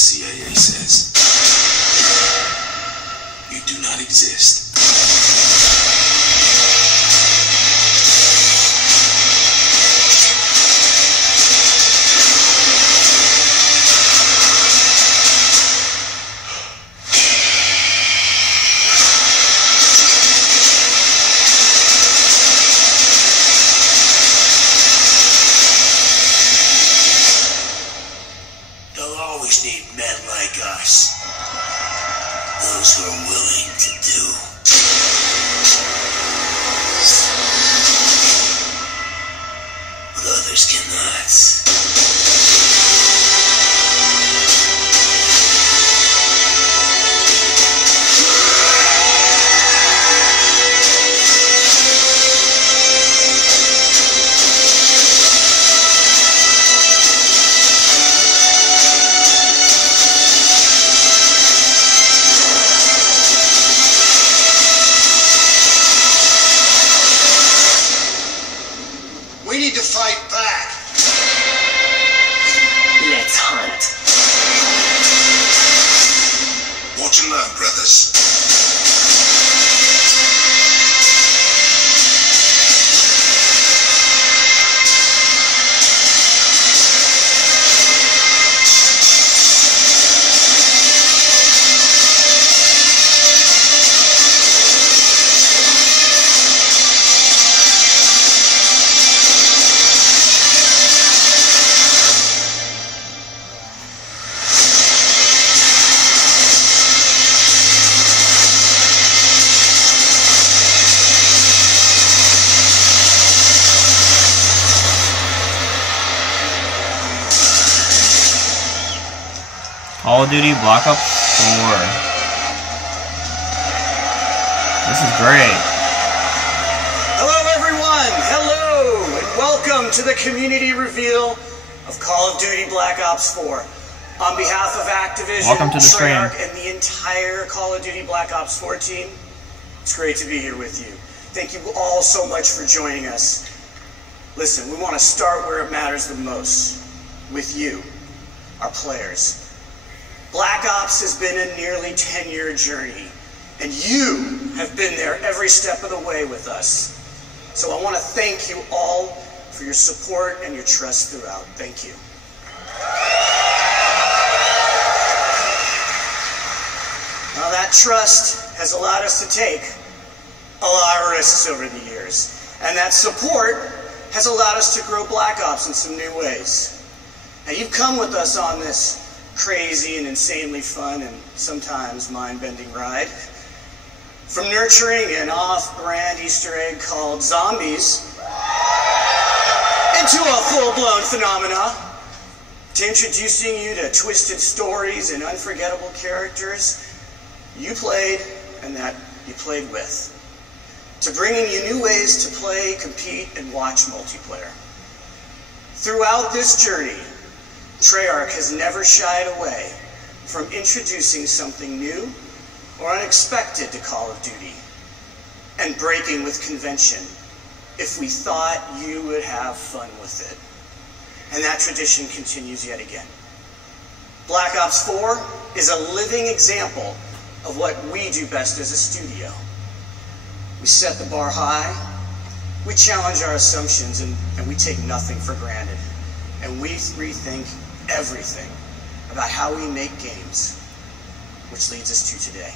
CIA says. You do not exist. Need men like us. Those who are willing to do. What others cannot. We need to fight back. Let's hunt. Watch and learn, brothers. Call of Duty Black Ops 4. This is great. Hello everyone! Hello! And welcome to the community reveal of Call of Duty Black Ops 4. On behalf of Activision, Welcome to the stream. Treyarch, and the entire Call of Duty Black Ops 4 team, it's great to be here with you. Thank you all so much for joining us. Listen, we want to start where it matters the most, with you, our players. Black Ops has been a nearly 10-year journey, and you have been there every step of the way with us. So I want to thank you all for your support and your trust throughout. Thank you. Now that trust has allowed us to take a lot of risks over the years, and that support has allowed us to grow Black Ops in some new ways. Now you've come with us on this crazy and insanely fun and sometimes mind-bending ride. From nurturing an off-brand Easter egg called zombies into a full-blown phenomena, to introducing you to twisted stories and unforgettable characters you played and that you played with, to bringing you new ways to play, compete, and watch multiplayer. Throughout this journey, Treyarch has never shied away from introducing something new or unexpected to Call of Duty and breaking with convention if we thought you would have fun with it. And that tradition continues yet again. Black Ops 4 is a living example of what we do best as a studio. We set the bar high, we challenge our assumptions, and we take nothing for granted. And we rethink everything about how we make games, which leads us to today.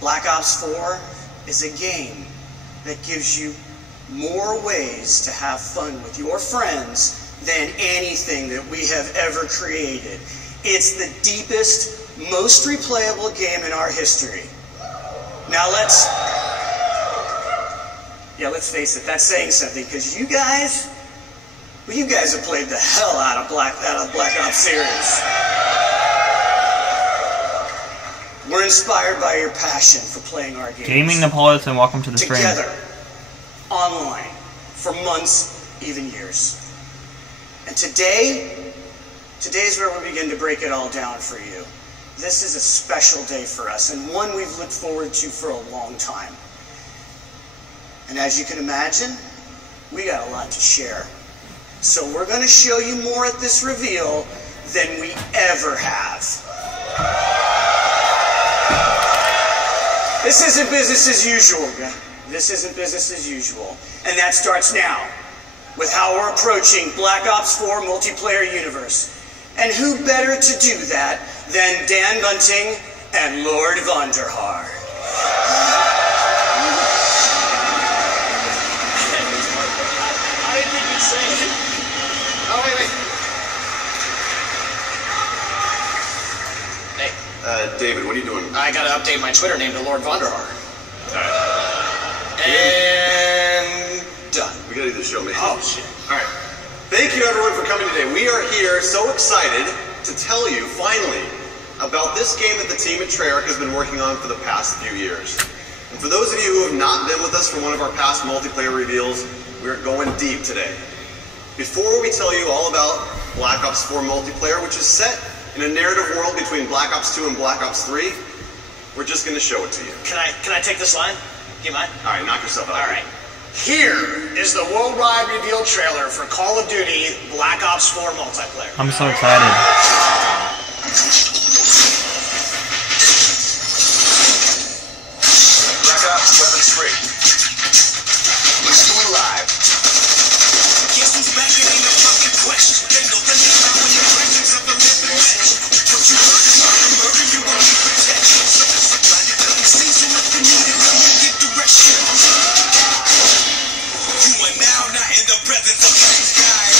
Black Ops 4 is a game that gives you more ways to have fun with your friends than anything that we have ever created. It's the deepest, most replayable game in our history. Now let's face it, that's saying something, because you guys have played the hell out of Black Ops series. We're inspired by your passion for playing our games. Gaming Napolitan, welcome to the stream. Together, online, for months, even years. And today's where we begin to break it all down for you. This is a special day for us, and one we've looked forward to for a long time. And as you can imagine, we got a lot to share. So we're going to show you more at this reveal than we ever have. This isn't business as usual. This isn't business as usual. And that starts now with how we're approaching Black Ops 4 multiplayer universe. And who better to do that than Dan Bunting and Lord Vonderhaar. I didn't think you'd say it. Oh, wait. Hey. David, what are you doing? I gotta update my Twitter name to Lord Vonderhaar. Alright. And done. We gotta do the show, man. Oh, shit. Alright. Thank you, everyone, for coming today. We are here so excited to tell you, finally, about this game that the team at Treyarch has been working on for the past few years. And for those of you who have not been with us for one of our past multiplayer reveals, we're going deep today. Before we tell you all about Black Ops 4 multiplayer, which is set in a narrative world between Black Ops 2 and Black Ops 3, we're just going to show it to you. Can I take this line? Do you mind? Alright, knock yourself out. Alright. Here is the worldwide reveal trailer for Call of Duty Black Ops 4 multiplayer. I'm so excited. Black Ops, weapons free. Let's do it live. Guess who's back? It ain't a fucking question. They know the name out when your presence of a living match. What you heard is murder, you won't need protection. So blinded to these things, so if you need it, come and get direction. You are now not in the presence of these guys.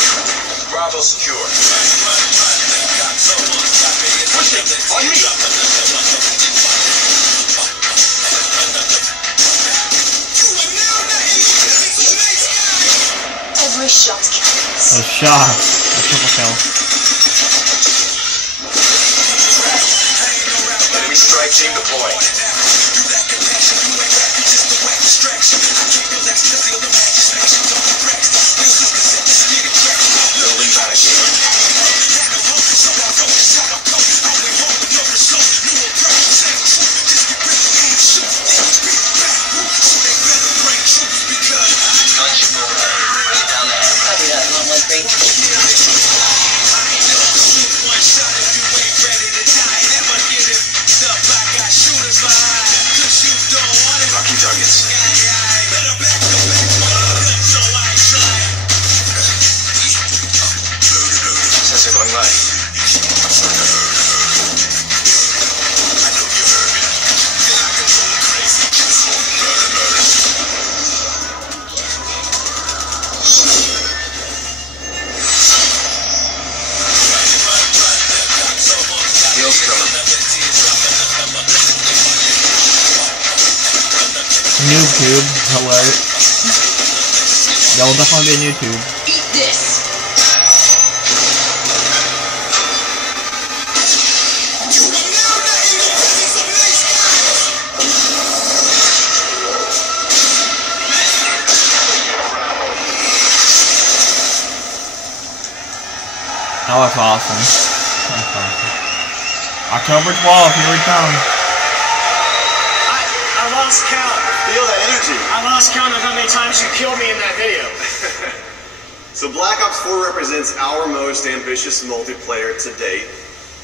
Bravo secure. Push it! On me! Every shot counts. A shot. A triple kill. Enemy strike team deployed. Building barricade. Gunship overhead. Bring it down the head. Copy that, 113. Marking targets. Sensor going live. Heels coming. Noob tube alert. That will definitely be a new tube. Eat this! That was awesome. That's awesome. October 12th, here we come. I lost count. Feel that energy. I lost count of how many times you killed me in that video. So Black Ops 4 represents our most ambitious multiplayer to date.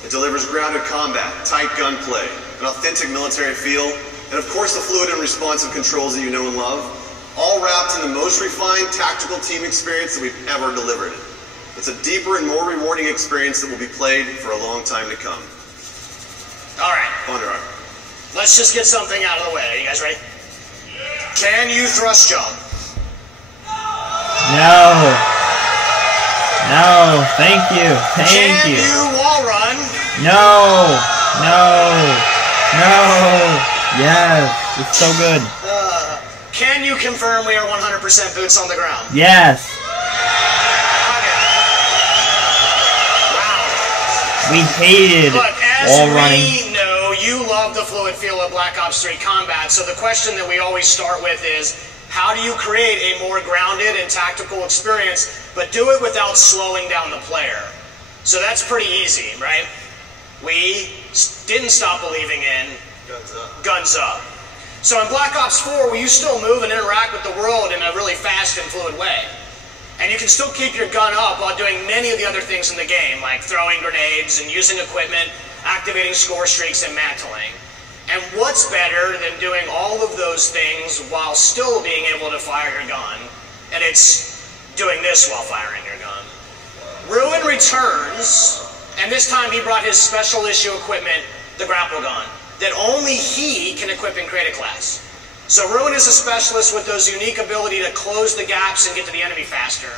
It delivers grounded combat, tight gunplay, an authentic military feel, and of course the fluid and responsive controls that you know and love, all wrapped in the most refined tactical team experience that we've ever delivered. It's a deeper and more rewarding experience that will be played for a long time to come. Alright, Vonderhaar. let's just get something out of the way. Are you guys ready? Can you thrust jump? No. No. Thank you. Thank Can you. you wall run? No. No. No. Yes. It's so good. Can you confirm we are 100% boots on the ground? Yes. Okay. Wow. We hated But as wall we running. know, you love the fluid feel of Black Ops 3 combat, so the question that we always start with is, how do you create a more grounded and tactical experience, but do it without slowing down the player? So that's pretty easy, right? We didn't stop believing in guns up. So in Black Ops 4, will you still move and interact with the world in a really fast and fluid way? And you can still keep your gun up while doing many of the other things in the game, like throwing grenades and using equipment, activating score streaks, and mantling. And what's better than doing all of those things while still being able to fire your gun? And it's doing this while firing your gun. Ruin returns, and this time he brought his special issue equipment, the grapple gun, that only he can equip in Create a Class. So Ruin is a specialist with those unique ability to close the gaps and get to the enemy faster.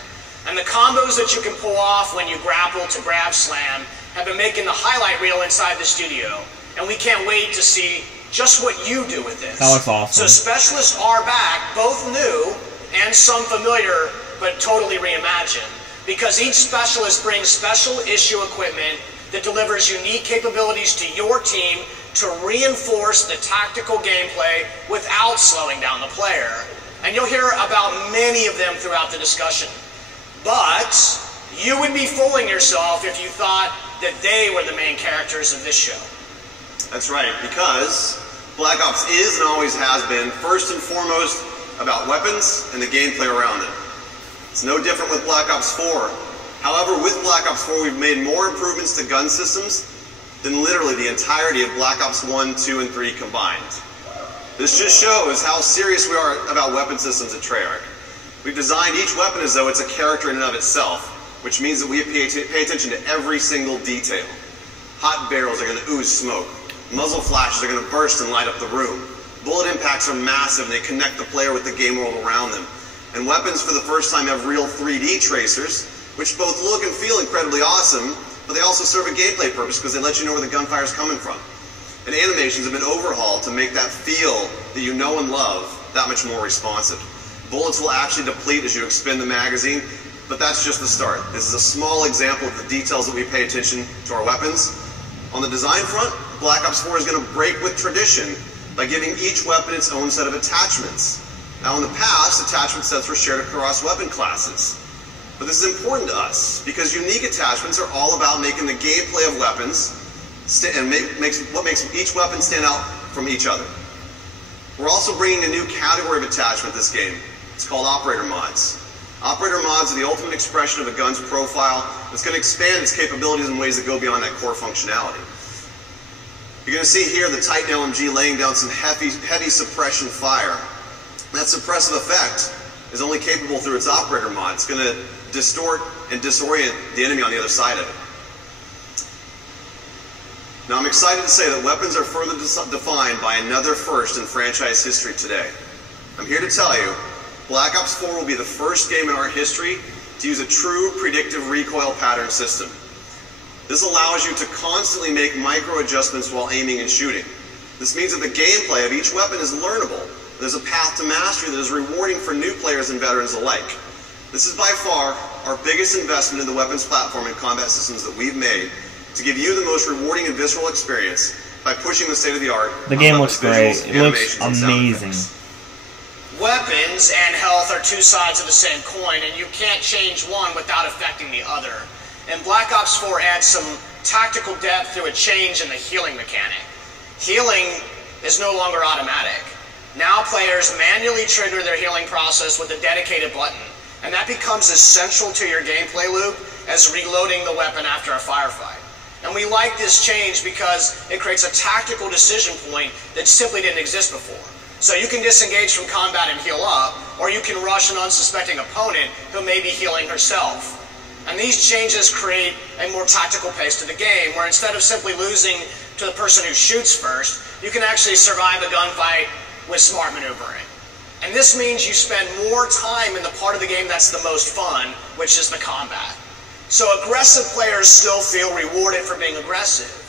And the combos that you can pull off when you grapple to grab slam have been making the highlight reel inside the studio. And we can't wait to see just what you do with this. That looks awesome. So specialists are back, both new and some familiar, but totally reimagined. Because each specialist brings special issue equipment that delivers unique capabilities to your team to reinforce the tactical gameplay without slowing down the player. And you'll hear about many of them throughout the discussion. But you would be fooling yourself if you thought that they were the main characters of this show. That's right, because Black Ops is and always has been first and foremost about weapons and the gameplay around it. It's no different with Black Ops 4. However, with Black Ops 4, we've made more improvements to gun systems than literally the entirety of Black Ops 1, 2, and 3 combined. This just shows how serious we are about weapon systems at Treyarch. We've designed each weapon as though it's a character in and of itself, which means that we pay attention to every single detail. Hot barrels are going to ooze smoke. Muzzle flashes are going to burst and light up the room. Bullet impacts are massive and they connect the player with the game world around them. And weapons for the first time have real 3D tracers, which both look and feel incredibly awesome, but they also serve a gameplay purpose because they let you know where the gunfire is coming from. And animations have been overhauled to make that feel that you know and love that much more responsive. Bullets will actually deplete as you expend the magazine, but that's just the start. This is a small example of the details that we pay attention to our weapons. On the design front, Black Ops 4 is going to break with tradition by giving each weapon its own set of attachments. Now in the past, attachment sets were shared across weapon classes. But this is important to us because unique attachments are all about making the gameplay of weapons and what makes each weapon stand out from each other. We're also bringing a new category of attachment this game. It's called operator mods. Operator mods are the ultimate expression of a gun's profile. It's going to expand its capabilities in ways that go beyond that core functionality. You're going to see here the Titan LMG laying down some heavy suppression fire. That suppressive effect is only capable through its operator mod. It's going to distort and disorient the enemy on the other side of it. Now I'm excited to say that weapons are further defined by another first in franchise history today. I'm here to tell you, Black Ops 4 will be the first game in our history to use a true predictive recoil pattern system. This allows you to constantly make micro adjustments while aiming and shooting. This means that the gameplay of each weapon is learnable. There's a path to mastery that is rewarding for new players and veterans alike. This is by far our biggest investment in the weapons platform and combat systems that we've made to give you the most rewarding and visceral experience by pushing the state-of-the-art. The game looks great. It looks amazing. Weapons and health are two sides of the same coin, and you can't change one without affecting the other. And Black Ops 4 adds some tactical depth through a change in the healing mechanic. Healing is no longer automatic. Now players manually trigger their healing process with a dedicated button, and that becomes as central to your gameplay loop as reloading the weapon after a firefight. And we like this change because it creates a tactical decision point that simply didn't exist before. So you can disengage from combat and heal up, or you can rush an unsuspecting opponent who may be healing herself. And these changes create a more tactical pace to the game, where instead of simply losing to the person who shoots first, you can actually survive a gunfight with smart maneuvering. And this means you spend more time in the part of the game that's the most fun, which is the combat. So aggressive players still feel rewarded for being aggressive.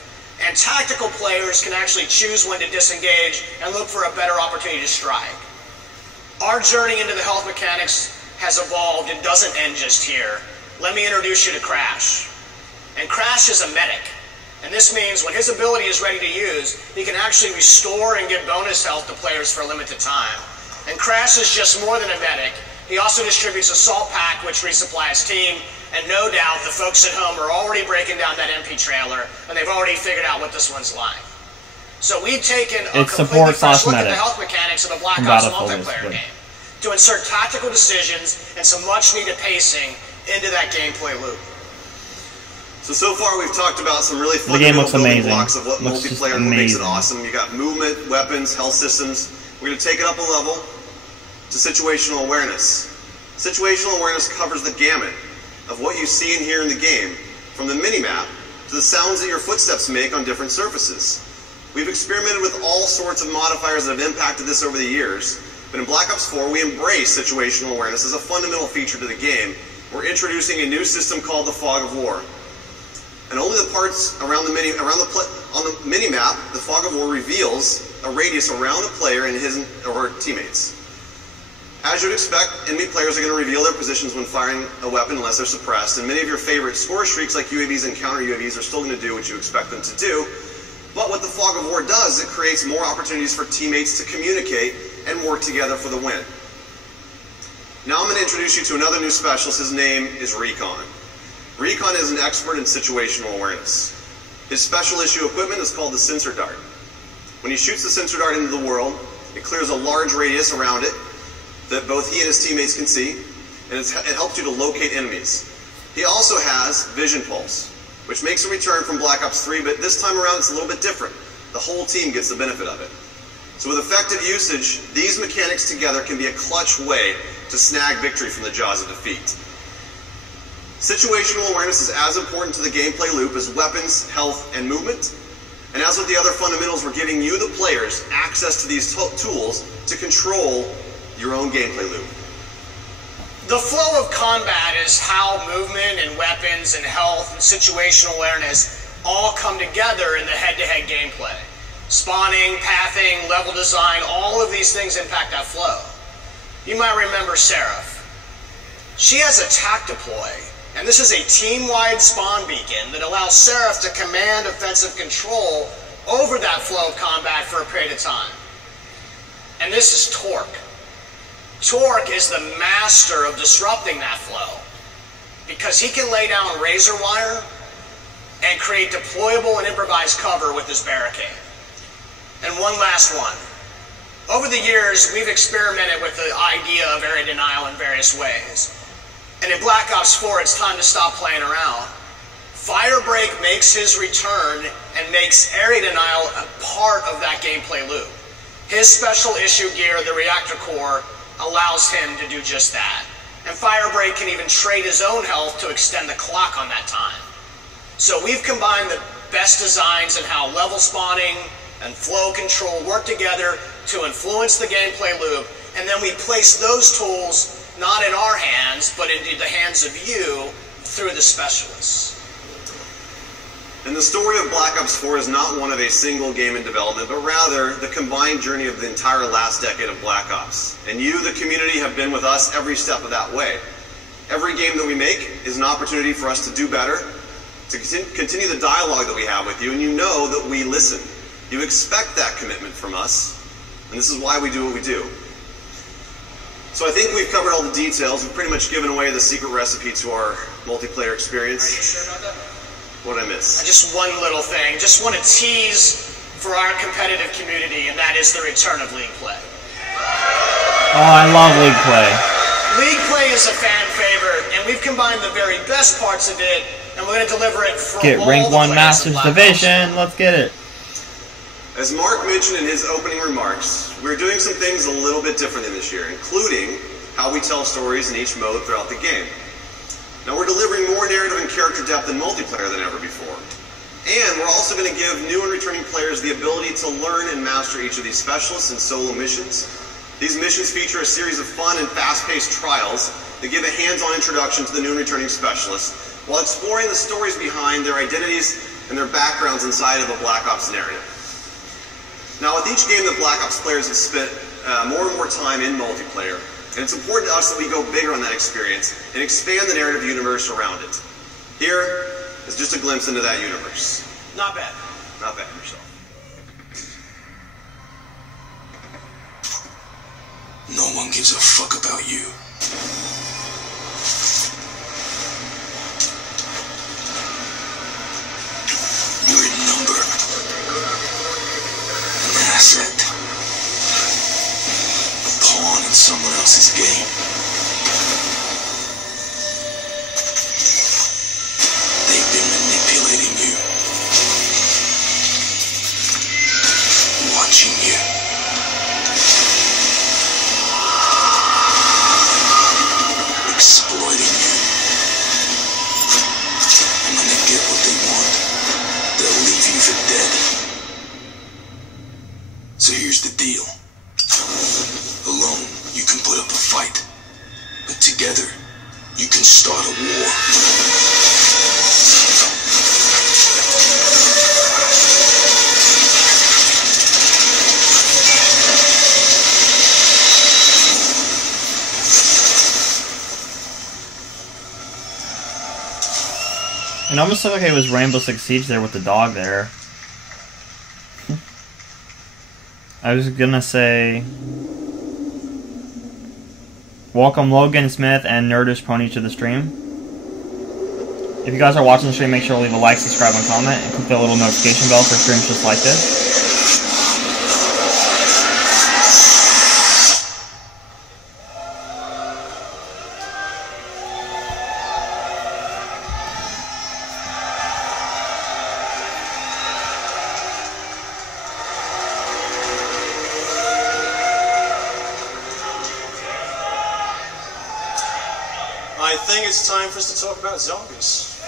And tactical players can actually choose when to disengage and look for a better opportunity to strike. Our journey into the health mechanics has evolved and doesn't end just here. Let me introduce you to Crash. And Crash is a medic. And this means when his ability is ready to use, he can actually restore and give bonus health to players for a limited time. And Crash is just more than a medic. He also distributes a salt pack which resupplies team, and no doubt the folks at home are already breaking down that MP trailer, and they've already figured out what this one's like. So we've taken a completely fresh look at the health mechanics of a Black Ops multiplayer game. to insert tactical decisions and some much-needed pacing into that gameplay loop. So far we've talked about some really fundamental building blocks of what multiplayer and what makes it awesome. You got movement, weapons, health systems. We're going to take it up a level to situational awareness. Situational awareness covers the gamut of what you see and hear in the game, from the mini-map to the sounds that your footsteps make on different surfaces. We've experimented with all sorts of modifiers that have impacted this over the years, but in Black Ops 4 we embrace situational awareness as a fundamental feature to the game. We're introducing a new system called the Fog of War. And only the parts around the on the mini-map, the Fog of War reveals a radius around the player and his or her teammates. As you'd expect, enemy players are going to reveal their positions when firing a weapon unless they're suppressed, and many of your favorite score streaks like UAVs and counter UAVs are still going to do what you expect them to do. But what the Fog of War does is it creates more opportunities for teammates to communicate and work together for the win. Now I'm going to introduce you to another new specialist. His name is Recon. Recon is an expert in situational awareness. His special issue equipment is called the sensor dart. When he shoots the sensor dart into the world, it clears a large radius around it that both he and his teammates can see, and it helps you to locate enemies. He also has Vision Pulse, which makes a return from Black Ops 3, but this time around it's a little bit different. The whole team gets the benefit of it. So with effective usage, these mechanics together can be a clutch way to snag victory from the jaws of defeat. Situational awareness is as important to the gameplay loop as weapons, health, and movement. And as with the other fundamentals, we're giving you, the players, access to these tools to control your own gameplay loop. The flow of combat is how movement and weapons and health and situational awareness all come together in the head-to-head gameplay. Spawning, pathing, level design, all of these things impact that flow. You might remember Seraph. She has a tac deploy, and this is a team-wide spawn beacon that allows Seraph to command offensive control over that flow of combat for a period of time. And this is Torque. Torque is the master of disrupting that flow because he can lay down razor wire and create deployable and improvised cover with his barricade. And one last one. Over the years, we've experimented with the idea of area denial in various ways. And in Black Ops 4, it's time to stop playing around. Firebreak makes his return and makes area denial a part of that gameplay loop. His special issue gear, the reactor core, allows him to do just that. And Firebreak can even trade his own health to extend the clock on that time. So we've combined the best designs in how level spawning and flow control work together to influence the gameplay loop, and then we place those tools not in our hands, but into the hands of you through the specialists. And the story of Black Ops 4 is not one of a single game in development, but rather the combined journey of the entire last decade of Black Ops. And you, the community, have been with us every step of that way. Every game that we make is an opportunity for us to do better, to continue the dialogue that we have with you, and you know that we listen. You expect that commitment from us, and this is why we do what we do. So I think we've covered all the details. We've pretty much given away the secret recipe to our multiplayer experience. Are you sure about that? What did I miss? Just one little thing. Just want to tease for our competitive community, and that is the return of League Play. Oh, I love League Play. League Play is a fan favorite, and we've combined the very best parts of it, and we're going to deliver it for Get all Rank the 1 players Masters in Black Division. Ops. Let's get it. As Mark mentioned in his opening remarks, we're doing some things a little bit differently this year, including how we tell stories in each mode throughout the game. Now we're delivering more narrative and character depth in multiplayer than ever before. And we're also going to give new and returning players the ability to learn and master each of these specialists and solo missions. These missions feature a series of fun and fast-paced trials that give a hands-on introduction to the new and returning specialists, while exploring the stories behind their identities and their backgrounds inside of a Black Ops narrative. Now, with each game that Black Ops players have spent more and more time in multiplayer, and it's important to us that we go bigger on that experience and expand the narrative universe around it. Here is just a glimpse into that universe. Not bad. Not bad for yourself. No one gives a fuck about you. You're a number. An asset. A pawn in someone else's game. They've been manipulating you, watching you, exploiting you. And when they get what they want, they'll leave you for dead. So here's the deal. Alone, you can put up a fight. But together, you can start a war. It almost looked like it was Rainbow Six Siege there with the dog there. I was gonna say, welcome Logan Smith and Nerdish Pony to the stream. If you guys are watching the stream, make sure to leave a like, subscribe, and comment, and click the little notification bell for streams just like this. I think it's time for us to talk about zombies.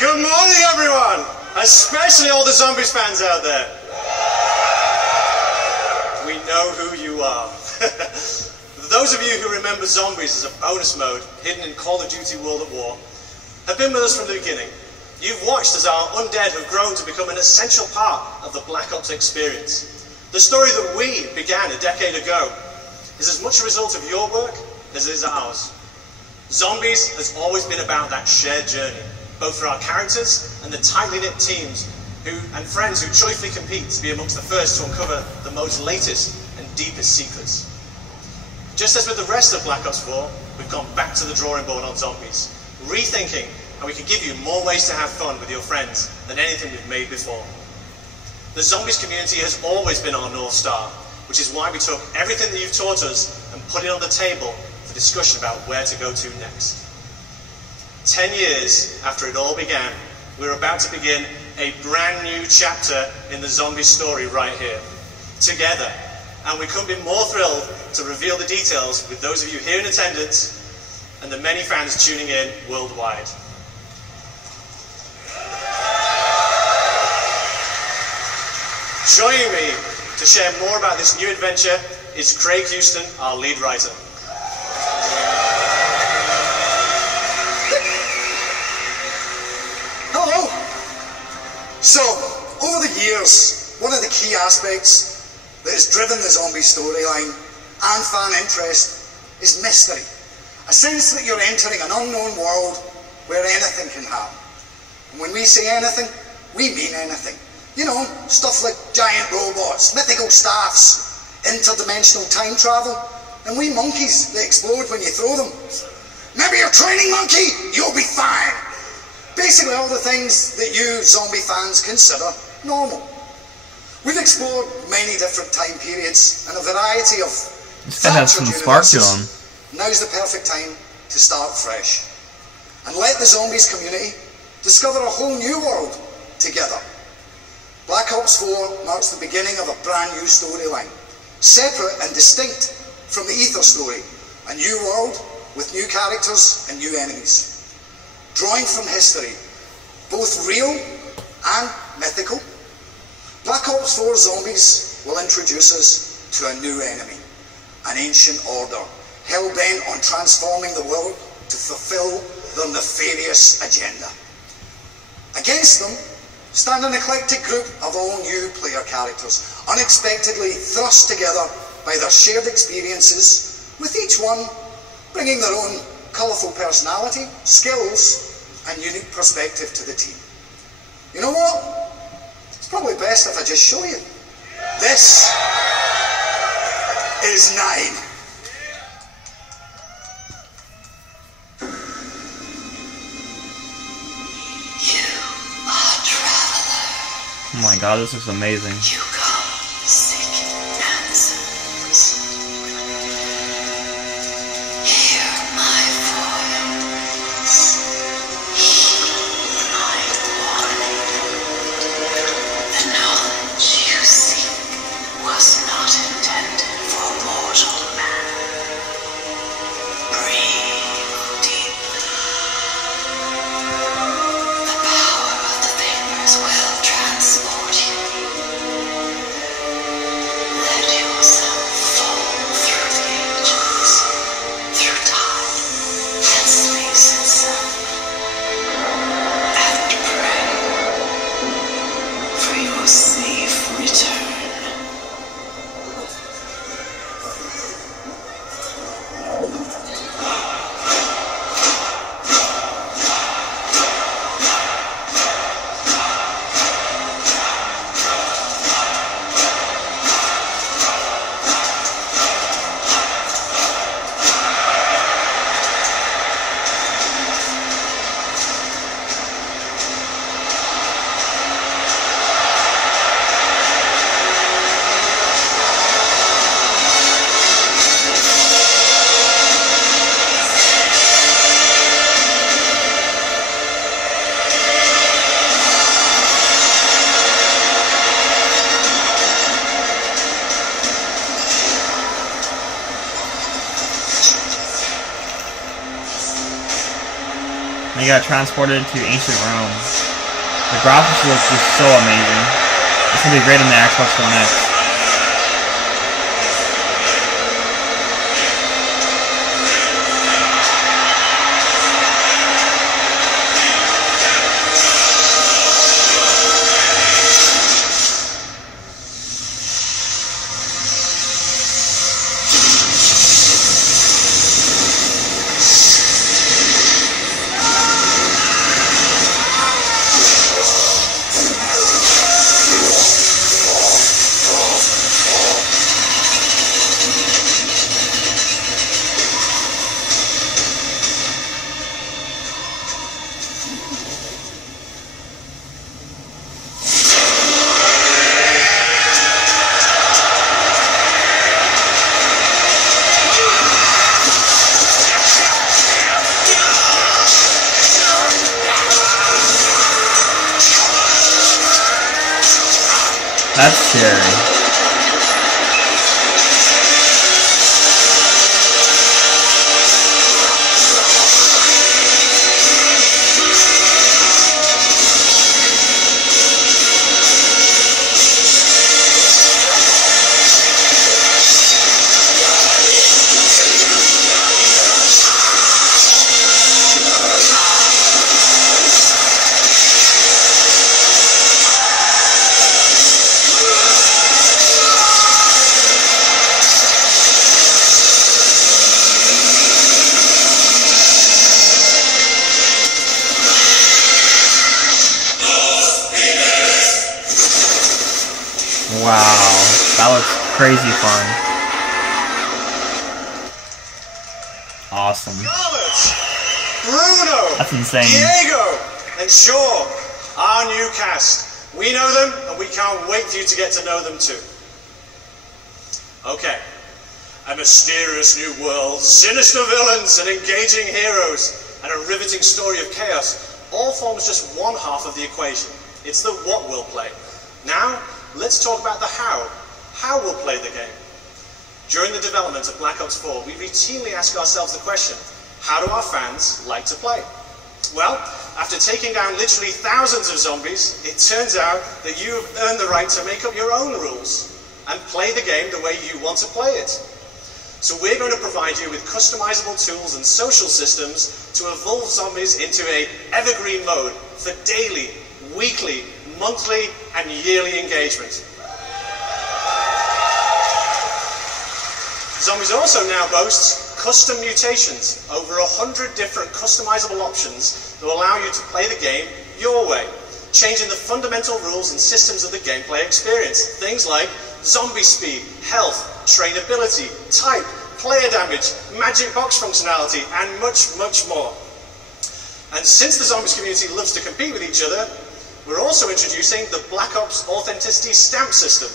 Good morning, everyone! Especially all the zombies fans out there. We know who you are. Those of you who remember zombies as a bonus mode hidden in Call of Duty World at War have been with us from the beginning. You've watched as our undead have grown to become an essential part of the Black Ops experience. The story that we began a decade ago is as much a result of your work as it is ours. Zombies has always been about that shared journey, both for our characters and the tightly knit teams and friends who joyfully compete to be amongst the first to uncover the most latest and deepest secrets. Just as with the rest of Black Ops 4, we've gone back to the drawing board on zombies, rethinking how we can give you more ways to have fun with your friends than anything we've made before. The zombies community has always been our North Star, which is why we took everything that you've taught us and put it on the table for discussion about where to go to next. 10 years after it all began, we're about to begin a brand new chapter in the zombie story right here, together. And we couldn't be more thrilled to reveal the details with those of you here in attendance and the many fans tuning in worldwide. Joining me to share more about this new adventure is LJustin, our lead writer. Hello. So, over the years, one of the key aspects that has driven the zombie storyline and fan interest is mystery. A sense that you're entering an unknown world where anything can happen. And when we say anything, we mean anything. You know, stuff like giant robots, mythical staffs, interdimensional time travel, and wee monkeys that explode when you throw them. Maybe you're a training monkey, you'll be fine. Basically all the things that you zombie fans consider normal. We've explored many different time periods and a variety of This guy has some spark to him. Now's the perfect time to start fresh. And let the zombies community discover a whole new world together. Black Ops 4 marks the beginning of a brand new storyline, separate and distinct from the Ether story, a new world with new characters and new enemies. Drawing from history, both real and mythical, Black Ops 4 Zombies will introduce us to a new enemy, an ancient order, hell-bent on transforming the world to fulfill their nefarious agenda. Against them stand an eclectic group of all new player characters, unexpectedly thrust together by their shared experiences, with each one bringing their own colourful personality, skills, and unique perspective to the team. You know what? It's probably best if I just show you. This is 9. Oh my god, this looks amazing. You come seeking answers. You got transported to ancient Rome. The graphics look just so amazing. It's gonna be great on the Xbox One X. That's scary. Wow, that looks crazy fun. Awesome. Bruno, that's insane. Diego, and Shaw, our new cast. We know them, and we can't wait for you to get to know them too. Okay. A mysterious new world, sinister villains and engaging heroes, and a riveting story of chaos all forms just one half of the equation. It's the what we'll play. Now, let's talk about the how. How we'll play the game. During the development of Black Ops 4, we routinely ask ourselves the question, how do our fans like to play? Well, after taking down literally thousands of zombies, it turns out that you have earned the right to make up your own rules and play the game the way you want to play it. So we're going to provide you with customizable tools and social systems to evolve zombies into an evergreen mode for daily, weekly, monthly, and yearly engagement. Zombies also now boasts custom mutations, over 100 different customizable options that will allow you to play the game your way, changing the fundamental rules and systems of the gameplay experience. Things like zombie speed, health, trainability, type, player damage, magic box functionality, and much, much more. And since the zombies community loves to compete with each other, we're also introducing the Black Ops Authenticity Stamp System.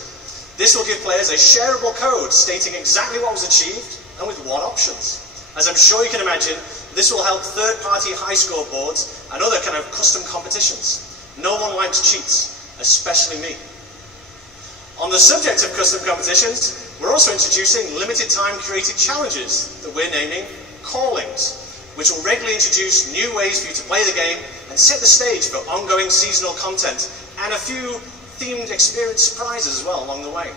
This will give players a shareable code stating exactly what was achieved and with what options. As I'm sure you can imagine, this will help third-party high score boards and other kind of custom competitions. No one likes cheats, especially me. On the subject of custom competitions, we're also introducing limited time created challenges that we're naming Callings, which will regularly introduce new ways for you to play the game and set the stage for ongoing seasonal content and a few themed experience surprises as well along the way.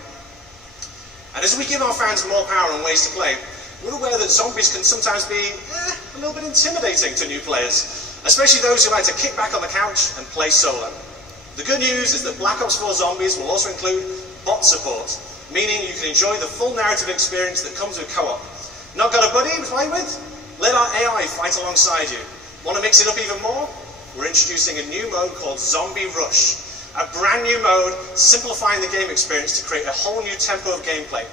And as we give our fans more power and ways to play, we're aware that zombies can sometimes be a little bit intimidating to new players, especially those who like to kick back on the couch and play solo. The good news is that Black Ops 4 Zombies will also include bot support, meaning you can enjoy the full narrative experience that comes with co-op. Not got a buddy to play with? Let our AI fight alongside you. Want to mix it up even more? We're introducing a new mode called Zombie Rush, a brand new mode simplifying the game experience to create a whole new tempo of gameplay,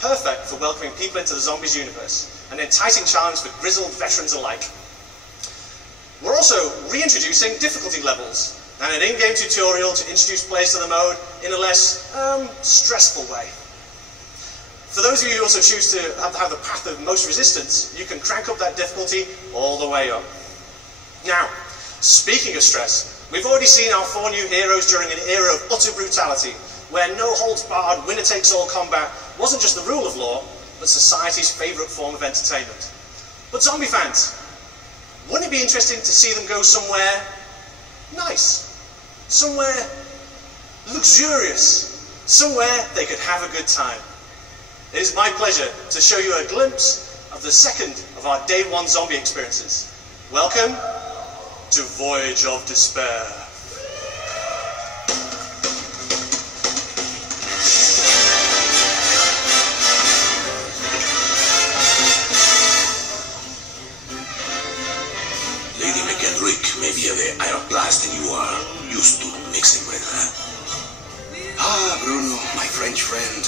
perfect for welcoming people into the Zombies universe, an enticing challenge for grizzled veterans alike. We're also reintroducing difficulty levels and an in-game tutorial to introduce players to the mode in a less stressful way. For those of you who also choose to have the path of most resistance, you can crank up that difficulty all the way up. Now, speaking of stress, we've already seen our 4 new heroes during an era of utter brutality, where no-holds-barred, winner-takes-all combat wasn't just the rule of law, but society's favourite form of entertainment. But zombie fans, Wouldn't it be interesting to see them go somewhere nice? Somewhere luxurious? Somewhere they could have a good time? It is my pleasure to show you a glimpse of the second of our Day 1 zombie experiences. Welcome to Voyage of Despair. Lady McKendrick may be the ironclast and you are used to mixing with her. Ah, Bruno, my French friend.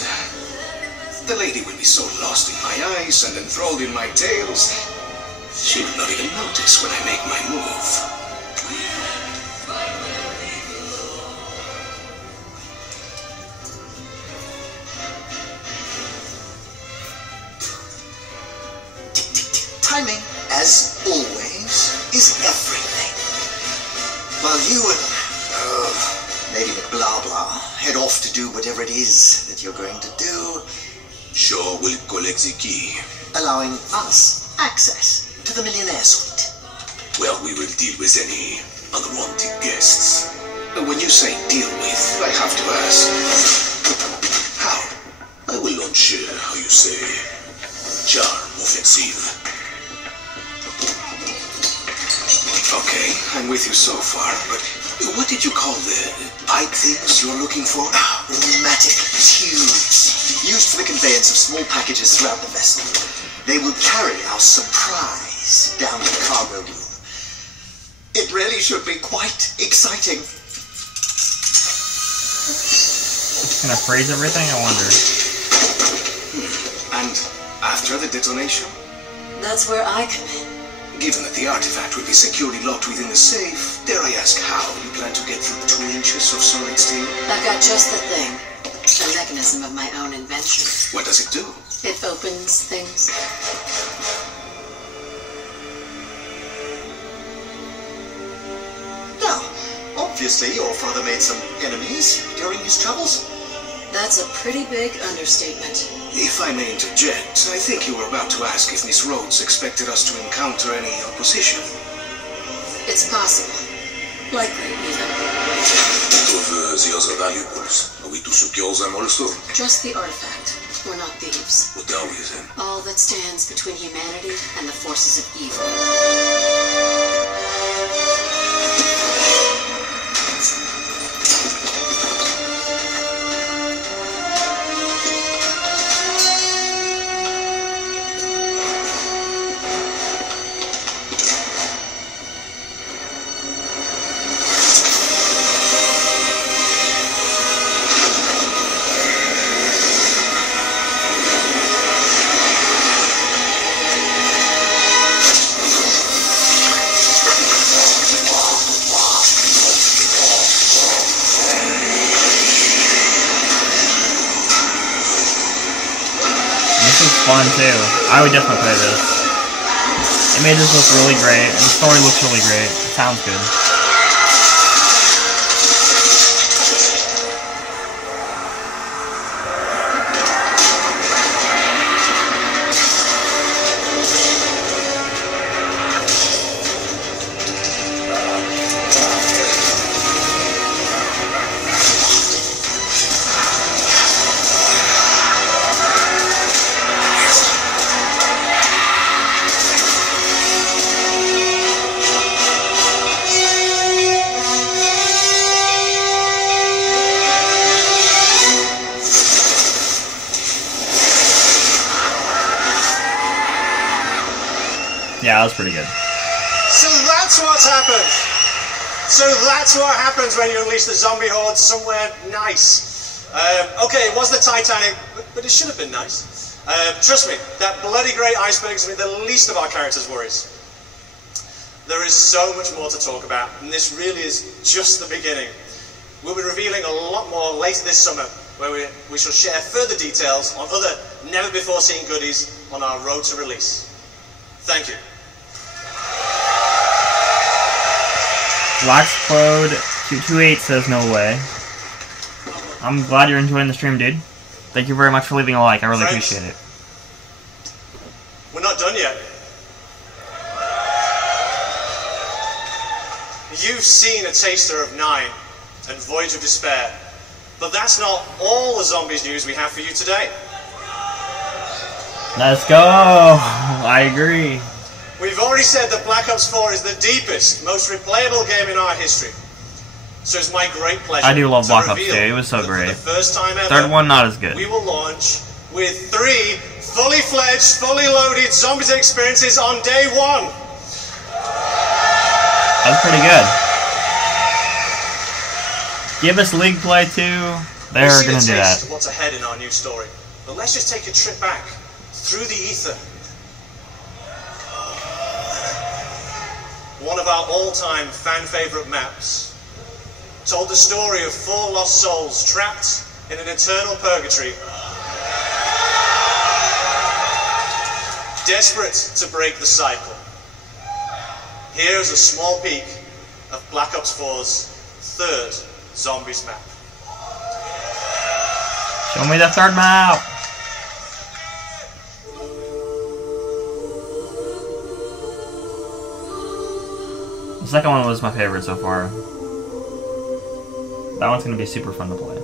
The lady will be so lost in my eyes and enthralled in my tales, she will not even notice when I make my move. Timing, as always, is everything. While you and Lady McBlahblah head off to do whatever it is that you're going to do, Shaw will collect the key. allowing us access to the millionaire suite. Well, we will deal with any unwanted guests. When you say deal with, I have to ask, how? I will launch, how you say, charm offensive. Okay, I'm with you so far, but what did you call the pipe things you're looking for? Pneumatic tubes, used for the conveyance of small packages throughout the vessel. They will carry our surprise down to the cargo room. It really should be quite exciting. Gonna freeze everything, I wonder. And after the detonation? That's where I come in. Given that the artifact will be securely locked within the safe, dare I ask how you plan to get through 2 inches of solid steel? I've got just the thing. A mechanism of my own invention. What does it do? It opens things. Now, obviously your father made some enemies during his travels. That's a pretty big understatement. If I may interject, I think you were about to ask if Miss Rhodes expected us to encounter any opposition. It's possible. Likely, even. Of the other valuables, are we to secure them also? Just the artifact. We're not thieves. What are we then? All that stands between humanity and the forces of evil. Fun too. I would definitely play this. It made this look really great, and the story looks really great. It sounds good. Yeah, that was pretty good. So that's what's happened. So that's what happens when you unleash the zombie horde somewhere nice. Okay, it was the Titanic, but it should have been nice. Trust me, that bloody great iceberg is the least of our characters' worries. There is so much more to talk about, and this really is just the beginning. We'll be revealing a lot more later this summer, where we shall share further details on other never-before-seen goodies on our road to release. Thank you. Blacksplode228 says no way. I'm glad you're enjoying the stream, dude. Thank you very much for leaving a like. I really appreciate it. We're not done yet. you've seen a taster of 9 and Voyage of Despair. But that's not all the zombies news we have for you today. Let's go! I agree. We've already said that Black Ops 4 is the deepest, most replayable game in our history. So it's my great pleasure. I do love to Black Ops 2. reveal It was so that great. For the first time ever, Third one, not as good. we will launch with 3 fully fledged, fully loaded Zombies experiences on day 1. That's pretty good. Give us League Play too. They're gonna do that. Of what's ahead in our new story. But let's just take a trip back through the ether. One of our all-time fan-favorite maps told the story of 4 lost souls trapped in an eternal purgatory, desperate to break the cycle. Here's a small peek of Black Ops 4's 3rd Zombies map. Show me the 3rd map. The second one was my favorite so far. That one's gonna be super fun to play.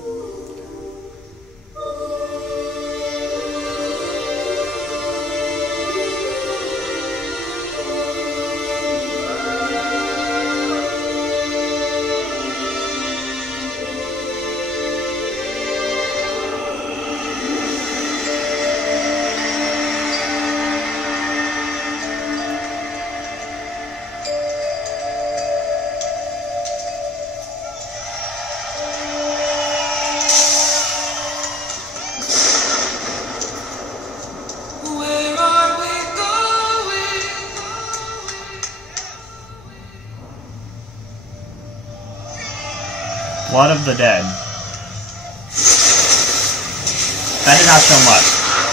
Blood of the Dead. That did not show much.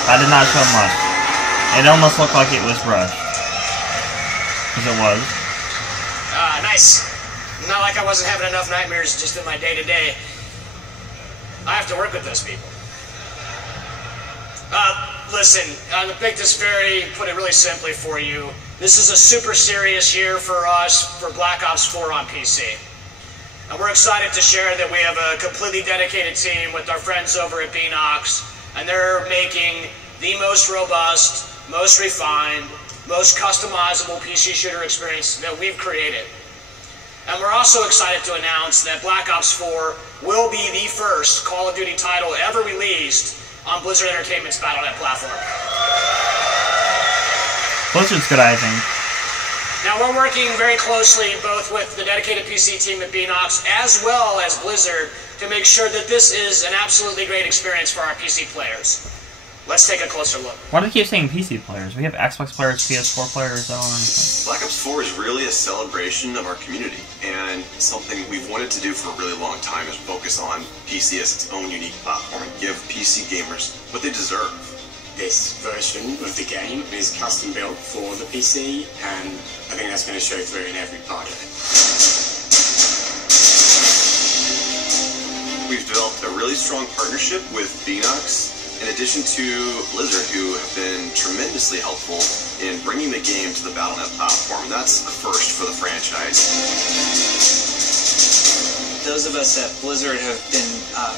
That did not show much. It almost looked like it was rushed. Because it was. Nice. Not like I wasn't having enough nightmares just in my day-to-day. I have to work with those people. Listen, to make this put it really simply for you, this is a super serious year for us for Black Ops 4 on PC. And we're excited to share that we have a completely dedicated team with our friends over at Beanox, and they're making the most robust, most refined, most customizable PC shooter experience that we've created. And we're also excited to announce that Black Ops 4 will be the first Call of Duty title ever released on Blizzard Entertainment's Battle.net platform. Blizzard's good, I think. Now, we're working very closely both with the dedicated PC team at Beanox as well as Blizzard to make sure that this is an absolutely great experience for our PC players. Let's take a closer look. Why do they keep saying PC players? We have Xbox players, PS4 players, Black Ops 4 is really a celebration of our community, and something we've wanted to do for a really long time is focus on PC as its own unique platform and give PC gamers what they deserve. This version of the game is custom built for the PC, and I think that's going to show through in every part of it. We've developed a really strong partnership with Beanox, in addition to Blizzard, who have been tremendously helpful in bringing the game to the Battle.net platform. That's a first for the franchise. Those of us at Blizzard have been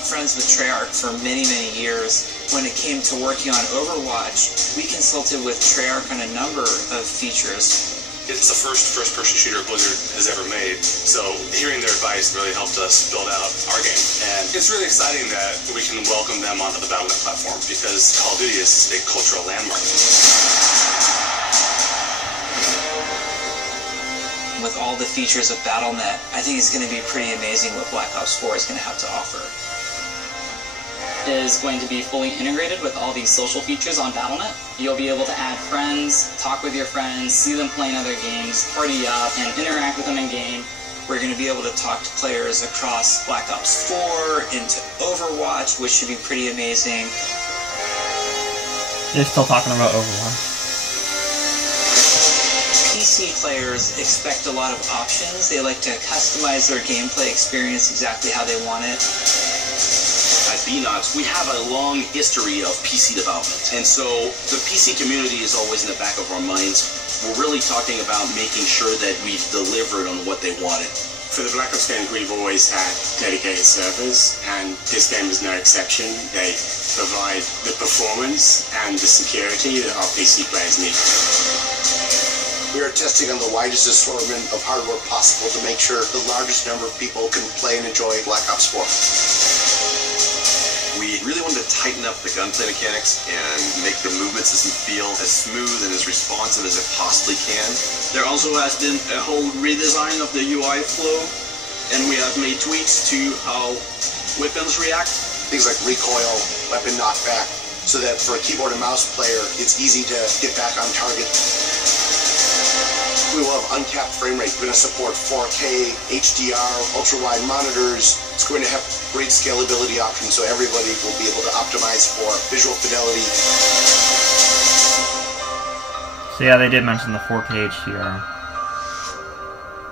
friends with Treyarch for many, many years. When it came to working on Overwatch, we consulted with Treyarch on a number of features. It's the first first-person shooter Blizzard has ever made, so hearing their advice really helped us build out our game. And it's really exciting that we can welcome them onto the Battle.net platform, because Call of Duty is a cultural landmark. With all the features of Battle.net, I think it's going to be pretty amazing what Black Ops 4 is going to have to offer. Is going to be fully integrated with all these social features on Battle.net. You'll be able to add friends, talk with your friends, see them playing other games, party up, and interact with them in-game. We're going to be able to talk to players across Black Ops 4 into Overwatch, which should be pretty amazing. They're still talking about Overwatch. PC players expect a lot of options. They like to customize their gameplay experience exactly how they want it. At Beanox, we have a long history of PC development, and so the PC community is always in the back of our minds. We're really talking about making sure that we've delivered on what they wanted. For the Black Ops games, we've always had dedicated servers, and this game is no exception. They provide the performance and the security that our PC players need. We are testing on the widest assortment of hardware possible to make sure the largest number of people can play and enjoy Black Ops 4. We really wanted to tighten up the gunplay mechanics and make the movement system feel as smooth and as responsive as it possibly can. There also has been a whole redesign of the UI flow, and we have made tweaks to how weapons react. Things like recoil, weapon knockback, so that for a keyboard and mouse player, it's easy to get back on target. We will have uncapped frame rate. We're going to support 4K, HDR, ultra-wide monitors. It's going to have great scalability options, so everybody will be able to optimize for visual fidelity. So yeah, they did mention the 4K HDR.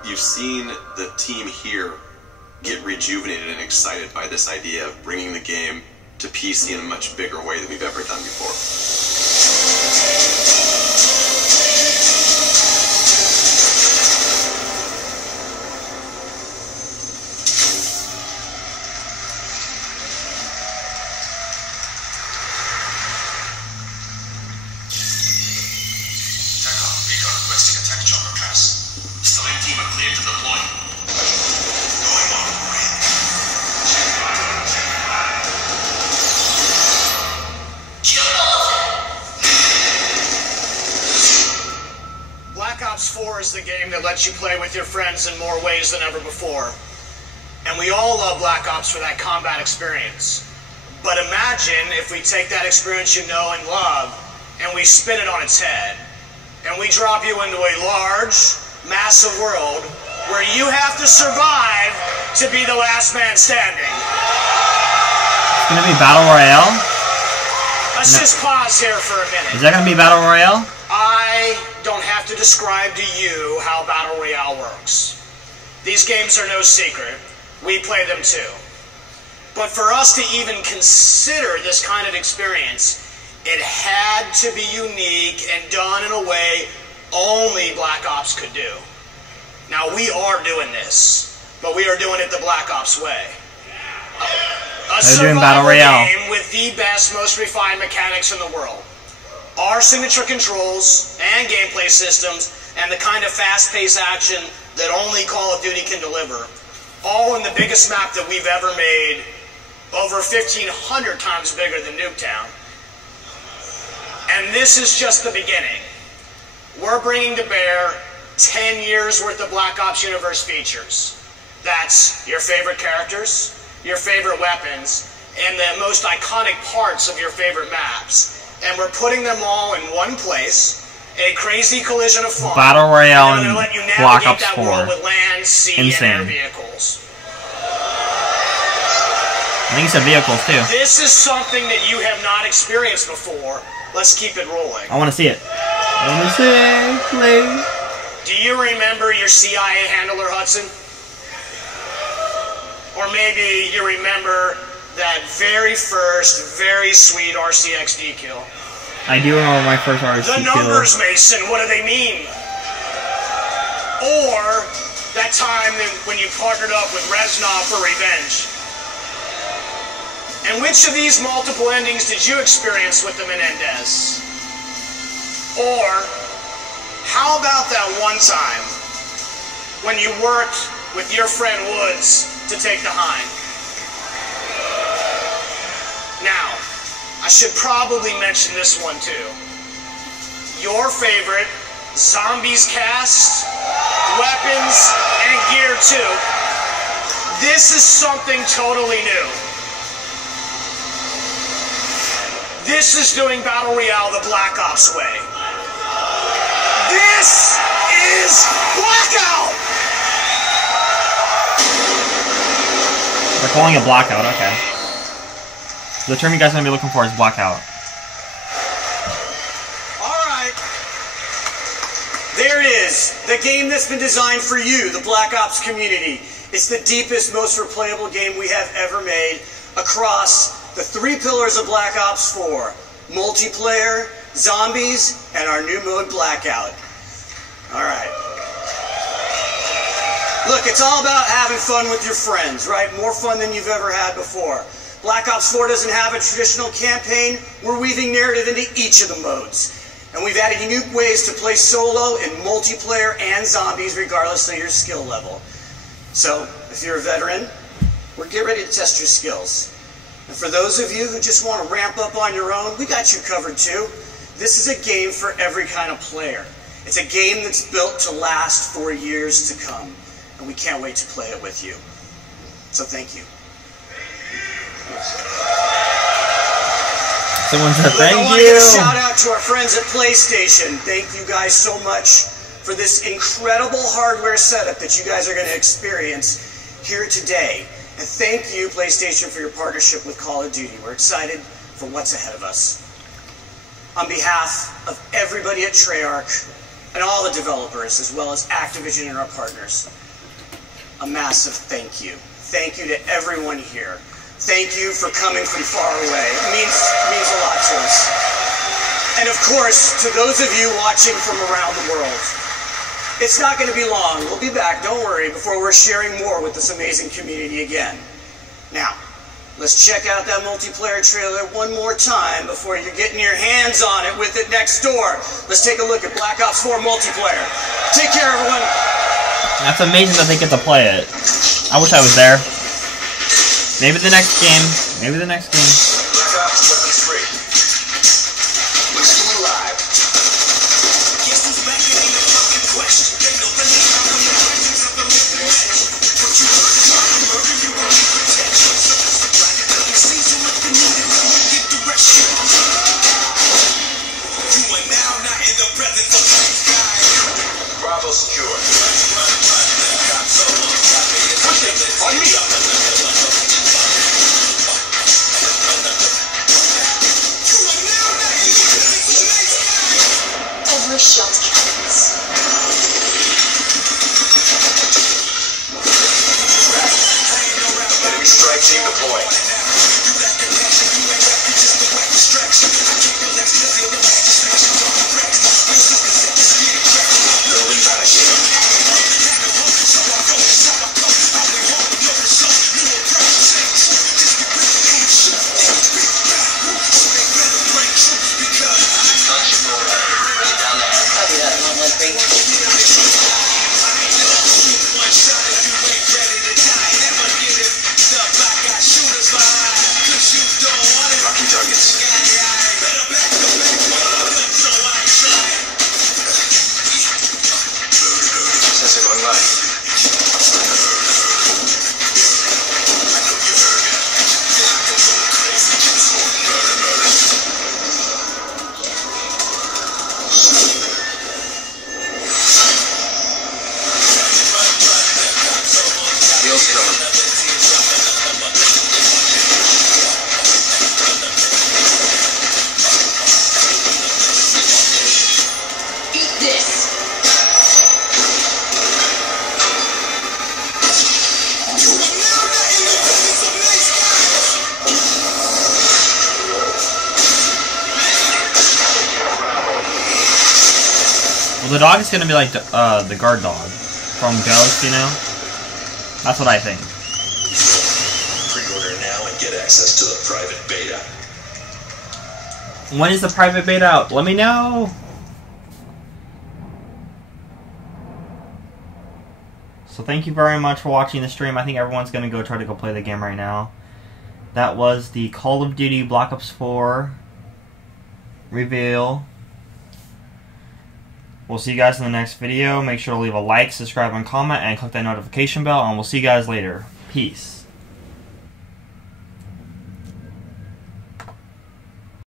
You've seen the team here get rejuvenated and excited by this idea of bringing the game to PC in a much bigger way than we've ever done before. Black Ops 4 is the game that lets you play with your friends in more ways than ever before. And we all love Black Ops for that combat experience. But imagine if we take that experience you know and love, and we spin it on its head. And we drop you into a large, massive world where you have to survive to be the last man standing. It's gonna be Battle Royale? Let's just pause here for a minute. Is that gonna be Battle Royale? I don't have to describe to you how Battle Royale works. These games are no secret. We play them too. But for us to even consider this kind of experience, it had to be unique and done in a way only Black Ops could do. Now we are doing this, but we are doing it the Black Ops way. A survival game with the best, most refined mechanics in the world. Our signature controls and gameplay systems and the kind of fast-paced action that only Call of Duty can deliver. All in the biggest map that we've ever made, over 1,500 times bigger than Nuketown. And this is just the beginning. We're bringing to bear 10 years worth of Black Ops universe features. That's your favorite characters, your favorite weapons, and the most iconic parts of your favorite maps. And we're putting them all in one place, a crazy collision of fun. Battle Royale and let you Black Ops 4. With land, sea, Insane. and air vehicles. I think you said vehicles too. This is something that you have not experienced before. Let's keep it rolling. I want to see it. I want to see it, please. Do you remember your CIA handler, Hudson? Or maybe you remember that very first, very sweet RCXD kill. I do remember my first RCXD kill. The numbers, Mason, what do they mean? Or that time when you partnered up with Reznov for revenge. And which of these multiple endings did you experience with the Menendez? Or how about that one time when you worked with your friend Woods to take the Hind? Now, I should probably mention this one too. Your favorite Zombies cast, weapons, and gear too. This is something totally new. This is doing Battle Royale the Black Ops way. This is Blackout! They're calling it Blackout, okay. The term you guys are going to be looking for is Blackout. Alright. There it is. The game that's been designed for you, the Black Ops community. It's the deepest, most replayable game we have ever made across the three pillars of Black Ops 4. Multiplayer, zombies, and our new mode, Blackout. Alright. Look, it's all about having fun with your friends, right? More fun than you've ever had before. Black Ops 4 doesn't have a traditional campaign. We're weaving narrative into each of the modes. And we've added unique ways to play solo and multiplayer and zombies regardless of your skill level. So, if you're a veteran, we're getting ready to test your skills. And for those of you who just want to ramp up on your own, we got you covered too. This is a game for every kind of player. It's a game that's built to last for years to come. And we can't wait to play it with you. So thank you. Someone said thank you. I want to give a shout out to our friends at PlayStation. Thank you guys so much for this incredible hardware setup that you guys are going to experience here today. And thank you, PlayStation, for your partnership with Call of Duty. We're excited for what's ahead of us. On behalf of everybody at Treyarch and all the developers, as well as Activision and our partners, a massive thank you. Thank you to everyone here. Thank you for coming from far away. It means a lot to us. And of course, to those of you watching from around the world, it's not going to be long. We'll be back, don't worry, before we're sharing more with this amazing community again. Now, let's check out that multiplayer trailer one more time before you're getting your hands on it with it next door. Let's take a look at Black Ops 4 multiplayer. Take care, everyone. That's amazing that they get to play it. I wish I was there. Maybe the next game. Maybe the next game. Black Ops weapons free. Let's do it live. Guess who's back? It ain't a fucking question. They know the name out when the legends of the living match. What you heard is not a murder, you will need protection. So subscribe to the scenes so if you need it, come and get direction. You are now not in the presence of these guys. Bravo secure. Push it! On me! Every shot counts. Enemy strike team deployed. Building barricade. Well, the dog is gonna be like the guard dog from Ghost, you know? That's what I think. Pre-order now and get access to the private beta. When is the private beta out? Let me know! So thank you very much for watching the stream. I think everyone's gonna try to go play the game right now. That was the Call of Duty Black Ops 4 reveal. We'll see you guys in the next video. Make sure to leave a like, subscribe, and comment, and click that notification bell, and we'll see you guys later. Peace.